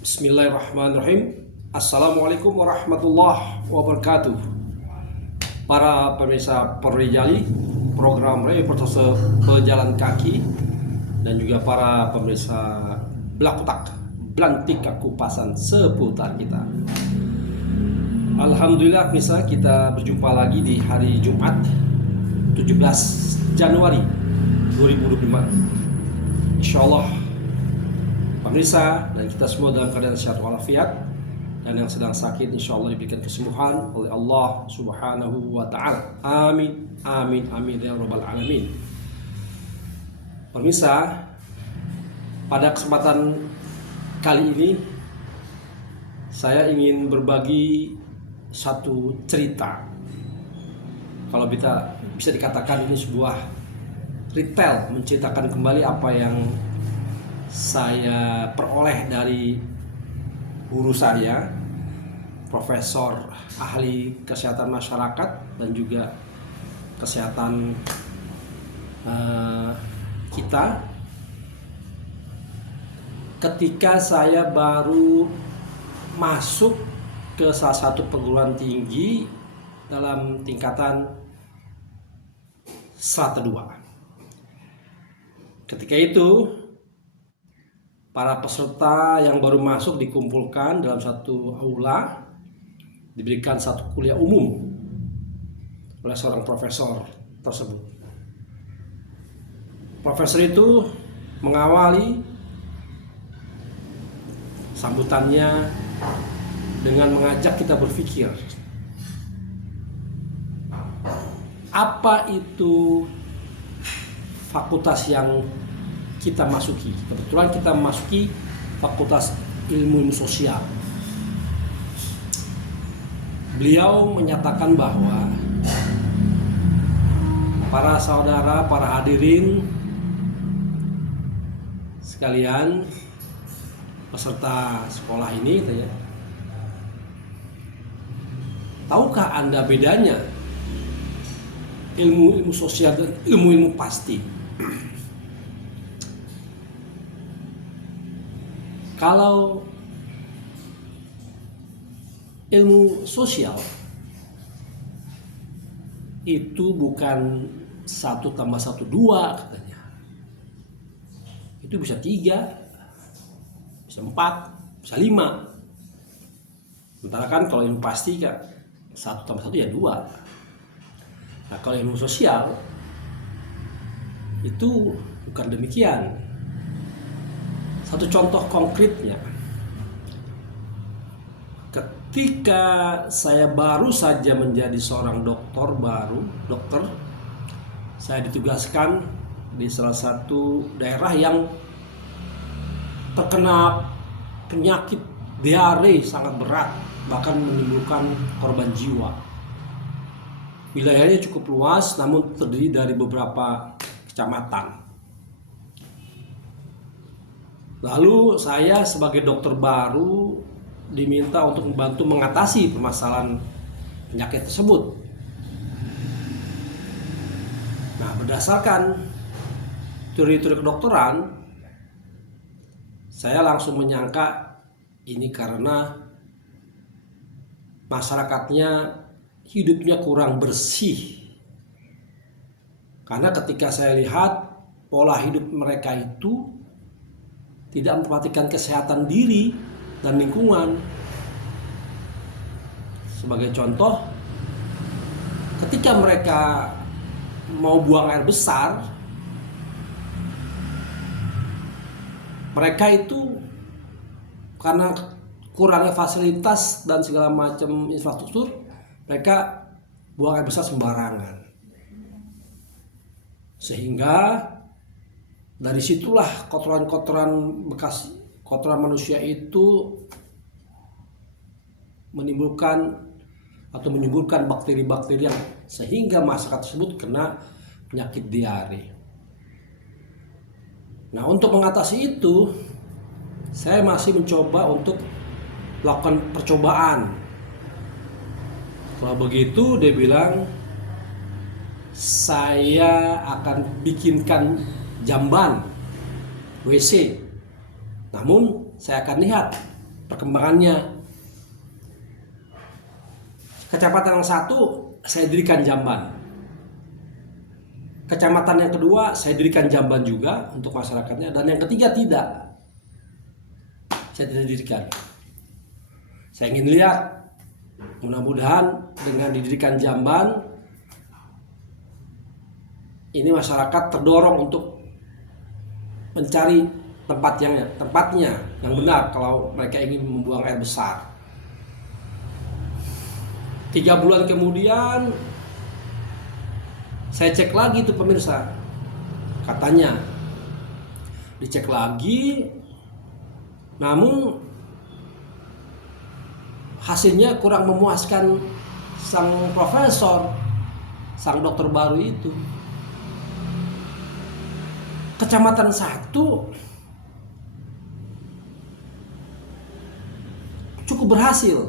Bismillahirrahmanirrahim. Assalamualaikum warahmatullahi wabarakatuh. Para pemirsa Perrijali, program reportase pejalan kaki, dan juga para pemirsa Blakutak, Blantika Kupasan seputar kita. Alhamdulillah, bisa kita berjumpa lagi di hari Jumat 17 Januari 2025. Insyaallah pemirsa dan kita semua dalam keadaan sehat walafiat, dan yang sedang sakit insya Allah diberikan kesembuhan oleh Allah Subhanahu wa Ta'ala. Amin, amin, amin ya Rabbal Alamin. Pemirsa, pada kesempatan kali ini saya ingin berbagi satu cerita. Kalau bisa dikatakan ini sebuah retell, menceritakan kembali apa yang saya peroleh dari guru saya, profesor ahli kesehatan masyarakat dan juga kesehatan kita, ketika saya baru masuk ke salah satu perguruan tinggi dalam tingkatan strata 2. Ketika itu para peserta yang baru masuk dikumpulkan dalam satu aula, diberikan satu kuliah umum oleh seorang profesor tersebut. Profesor itu mengawali sambutannya dengan mengajak kita berpikir, apa itu fakultas yang kita masuki. Kebetulan kita memasuki Fakultas Ilmu Sosial. Beliau menyatakan bahwa para saudara, para hadirin sekalian, peserta sekolah ini, tahukah Anda bedanya ilmu sosial dan ilmu pasti? Kalau ilmu sosial itu bukan 1 + 1 2 katanya. Itu bisa 3, bisa 4, bisa 5. Sementara kan kalau ilmu pasti kan 1 + 1 ya 2. Nah, kalau ilmu sosial itu bukan demikian. Satu contoh konkretnya, ketika saya baru saja menjadi seorang dokter, saya ditugaskan di salah satu daerah yang terkena penyakit diare sangat berat, bahkan menimbulkan korban jiwa. Wilayahnya cukup luas, namun terdiri dari beberapa kecamatan. Lalu saya sebagai dokter baru diminta untuk membantu mengatasi permasalahan penyakit tersebut. Nah, berdasarkan teori-teori kedokteran, saya langsung menyangka ini karena masyarakatnya hidupnya kurang bersih. Karena ketika saya lihat pola hidup mereka itu tidak memperhatikan kesehatan diri dan lingkungan. Sebagai contoh, ketika mereka mau buang air besar, mereka itu karena kurangnya fasilitas dan segala macam infrastruktur, mereka buang air besar sembarangan. Sehingga dari situlah kotoran-kotoran bekas kotoran manusia itu menimbulkan atau menyuburkan bakteri-bakteri yang sehingga masyarakat tersebut kena penyakit diare. Nah, untuk mengatasi itu, saya masih mencoba untuk melakukan percobaan. Kalau begitu, dia bilang, saya akan bikinkan jamban WC. Namun saya akan lihat perkembangannya. Kecamatan yang satu saya dirikan jamban. Kecamatan yang kedua saya dirikan jamban juga untuk masyarakatnya, dan yang ketiga tidak. Saya tidak dirikan. Saya ingin lihat, mudah-mudahan dengan didirikan jamban ini masyarakat terdorong untuk mencari tempatnya yang benar kalau mereka ingin membuang air besar. 3 bulan kemudian saya cek lagi tuh pemirsa, katanya dicek lagi, namun hasilnya kurang memuaskan sang profesor, sang dokter baru itu. Kecamatan satu cukup berhasil.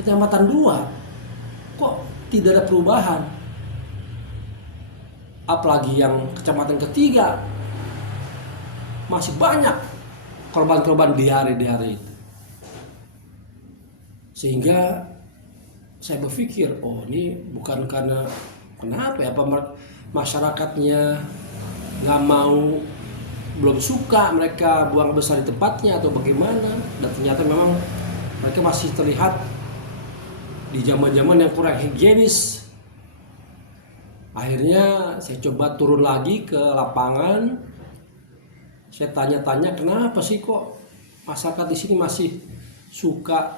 Kecamatan 2 kok tidak ada perubahan. Apalagi yang kecamatan ketiga masih banyak korban-korban diare itu. Sehingga saya berpikir, oh ini bukan karena kenapa ya, masyarakatnya nggak mau, belum suka mereka buang besar di tempatnya atau bagaimana. Dan ternyata memang mereka masih terlihat di zaman-zaman yang kurang higienis. Akhirnya saya coba turun lagi ke lapangan. Saya tanya-tanya, kenapa sih kok masyarakat di sini masih suka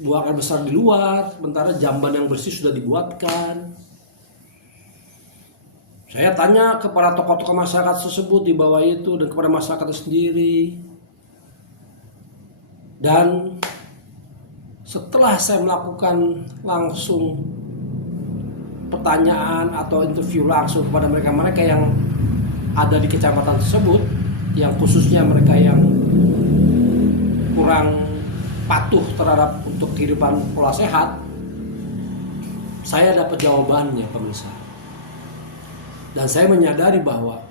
buang air besar di luar, sementara jamban yang bersih sudah dibuatkan. Saya tanya kepada tokoh-tokoh masyarakat tersebut di bawah itu dan kepada masyarakat sendiri. Dan setelah saya melakukan langsung pertanyaan atau interview langsung kepada mereka-mereka yang ada di kecamatan tersebut, yang khususnya mereka yang kurang patuh terhadap untuk kehidupan pola sehat, saya dapat jawabannya pemirsa. Dan saya menyadari bahwa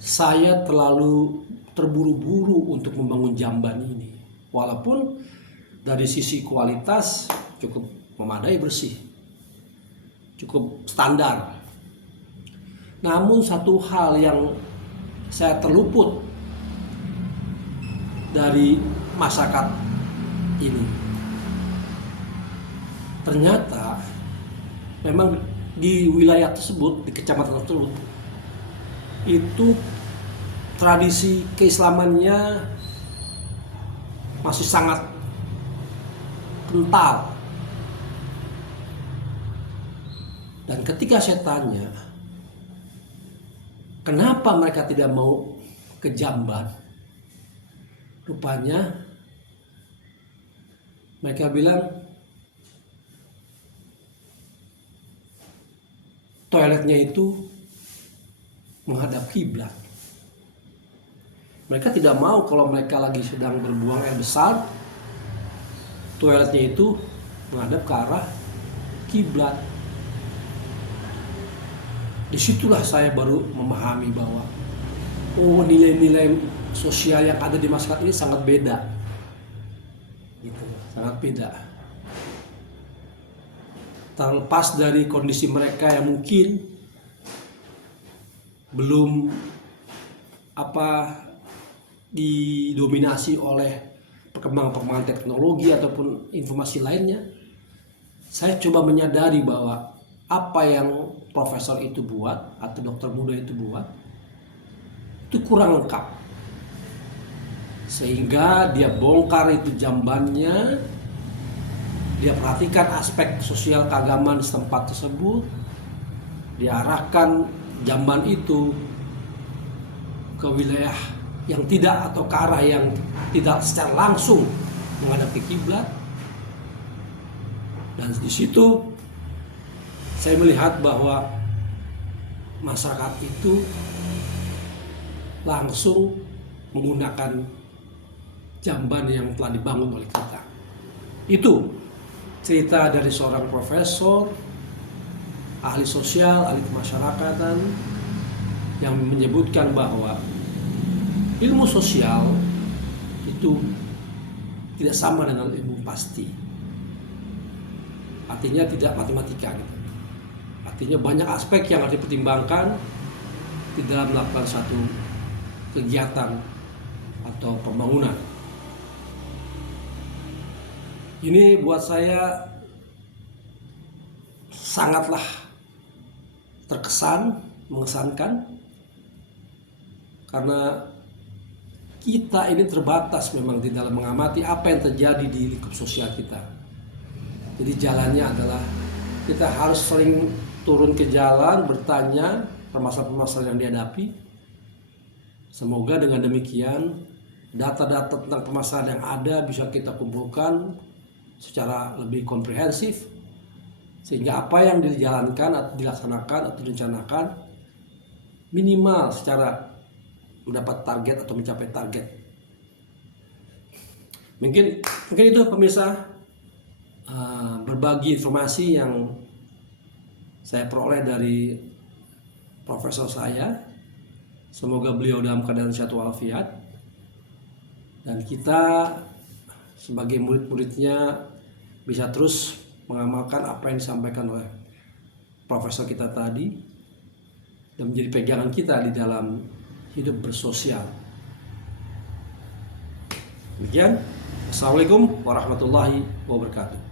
saya terlalu terburu-buru untuk membangun jamban ini. Walaupun dari sisi kualitas cukup memadai, bersih, cukup standar. Namun satu hal yang saya terluput dari masyarakat ini, ternyata memang di wilayah tersebut, di kecamatan tersebut, itu tradisi keislamannya masih sangat kental. Dan ketika saya tanya, kenapa mereka tidak mau ke jamban, rupanya mereka bilang toiletnya itu menghadap kiblat. Mereka tidak mau kalau mereka lagi sedang berbuang air besar, toiletnya itu menghadap ke arah kiblat. Disitulah saya baru memahami bahwa oh, nilai-nilai sosial yang ada di masyarakat ini sangat beda, gitu, sangat beda. Terlepas dari kondisi mereka yang mungkin belum didominasi oleh perkembangan teknologi ataupun informasi lainnya, saya coba menyadari bahwa apa yang profesor itu buat atau dokter muda itu buat itu kurang lengkap, sehingga dia bongkar itu jambannya. Dia perhatikan aspek sosial keagamaan setempat tersebut, diarahkan jamban itu ke wilayah yang tidak, atau ke arah yang tidak secara langsung menghadapi kiblat. Dan di situ saya melihat bahwa masyarakat itu langsung menggunakan jamban yang telah dibangun oleh kita. Itu cerita dari seorang profesor, ahli sosial, ahli kemasyarakatan, yang menyebutkan bahwa ilmu sosial itu tidak sama dengan ilmu pasti. Artinya tidak matematika gitu. Artinya banyak aspek yang harus dipertimbangkan di dalam melakukan satu kegiatan atau pembangunan. Ini buat saya sangatlah terkesan, mengesankan, karena kita ini terbatas memang di dalam mengamati apa yang terjadi di lingkup sosial kita. Jadi jalannya adalah kita harus sering turun ke jalan, bertanya permasalahan-permasalahan yang dihadapi. Semoga dengan demikian data-data tentang permasalahan yang ada bisa kita kumpulkan secara lebih komprehensif, sehingga apa yang dijalankan atau dilaksanakan atau direncanakan minimal secara mendapat target atau mencapai target. Mungkin itu pemirsa, berbagi informasi yang saya peroleh dari profesor saya. Semoga beliau dalam keadaan sehat walafiat, dan kita sebagai murid-muridnya bisa terus mengamalkan apa yang disampaikan oleh profesor kita tadi dan menjadi pegangan kita di dalam hidup bersosial. Demikian, Assalamualaikum warahmatullahi wabarakatuh.